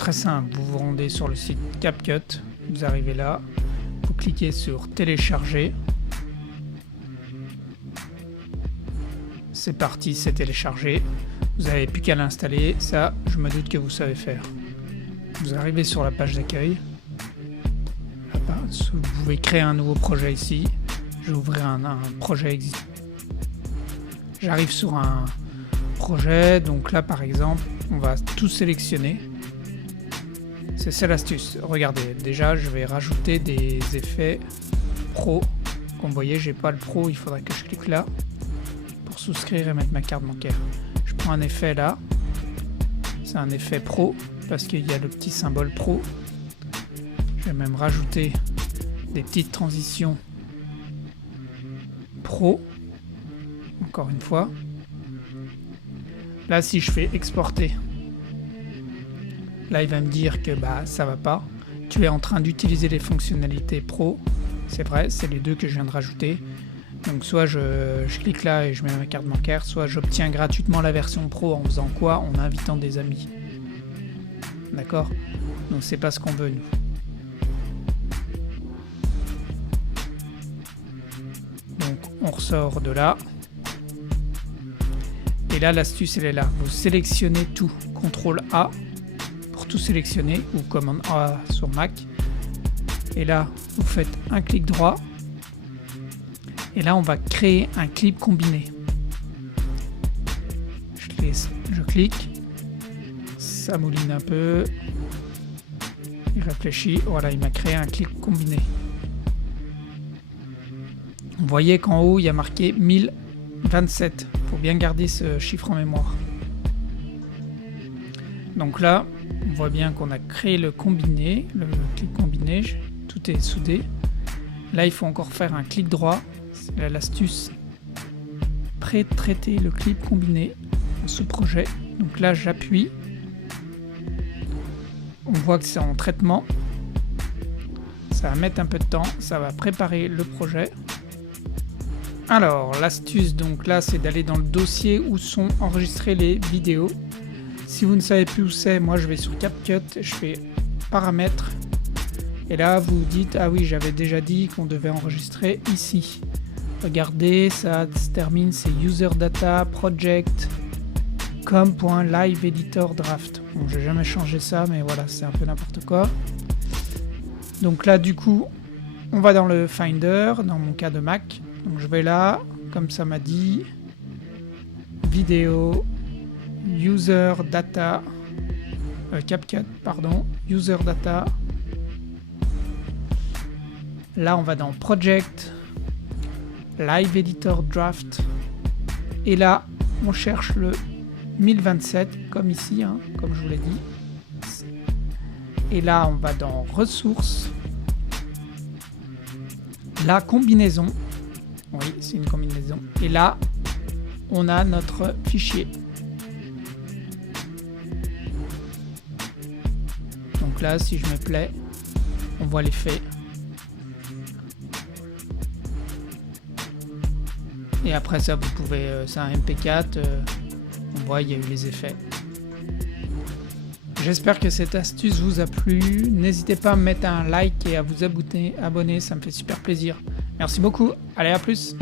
très simple, vous vous rendez sur le site CapCut, vous arrivez là, vous cliquez sur télécharger. C'est parti, c'est téléchargé. Vous n'avez plus qu'à l'installer, ça je me doute que vous savez faire. Vous arrivez sur la page d'accueil. Vous pouvez créer un nouveau projet ici. Je vais ouvrir un projet existant. J'arrive sur un projet, donc là par exemple, on va tout sélectionner. C'est ça l'astuce. Regardez, déjà je vais rajouter des effets pro. Comme vous voyez, j'ai pas le pro, il faudrait que je clique là pour souscrire et mettre ma carte bancaire. Je prends un effet là. C'est un effet pro parce qu'il y a le petit symbole pro. Je vais même rajouter des petites transitions pro. Encore une fois. Là, si je fais exporter, là, il va me dire que ça va pas. Tu es en train d'utiliser les fonctionnalités pro. C'est vrai, c'est les deux que je viens de rajouter. Donc, soit je clique là et je mets ma carte bancaire, soit j'obtiens gratuitement la version pro en faisant quoi? En invitant des amis. D'accord? Donc, c'est pas ce qu'on veut, nous. Donc, on ressort de là. Et là, l'astuce, elle est là. Vous sélectionnez tout. CTRL A pour tout sélectionner, ou commande A sur Mac. Et là, vous faites un clic droit. Et là, on va créer un clip combiné. Je clique. Ça mouline un peu. Il réfléchit. Voilà, il m'a créé un clip combiné. Vous voyez qu'en haut, il y a marqué 1027. Il faut bien garder ce chiffre en mémoire. Donc là, on voit bien qu'on a créé le combiné, le clip combiné, tout est soudé. Là, il faut encore faire un clic droit, c'est l'astuce. Pré-traiter le clip combiné en sous-projet. Donc là, j'appuie. On voit que c'est en traitement. Ça va mettre un peu de temps, ça va préparer le projet. Alors, l'astuce, donc là, c'est d'aller dans le dossier où sont enregistrées les vidéos. Si vous ne savez plus où c'est, moi, je vais sur CapCut, je fais paramètres. Et là, vous dites, ah oui, j'avais déjà dit qu'on devait enregistrer ici. Regardez, ça se termine, c'est user data project com.live editor draft. Bon, j'ai jamais changé ça, mais voilà, c'est un peu n'importe quoi. Donc là, du coup, on va dans le Finder, dans mon cas de Mac. Donc je vais là, comme ça m'a dit, vidéo, user data, CapCut, pardon, user data. Là, on va dans project, live editor draft. Et là, on cherche le 1027, comme ici, hein, comme je vous l'ai dit. Et là, on va dans ressources, la combinaison. Oui, c'est une combinaison. Et là, on a notre fichier. Donc là, si je me plais, on voit l'effet. Et après ça, vous pouvez, c'est un MP4, on voit, il y a eu les effets. J'espère que cette astuce vous a plu. N'hésitez pas à me mettre un like et à vous abonner, ça me fait super plaisir. Merci beaucoup, allez à plus.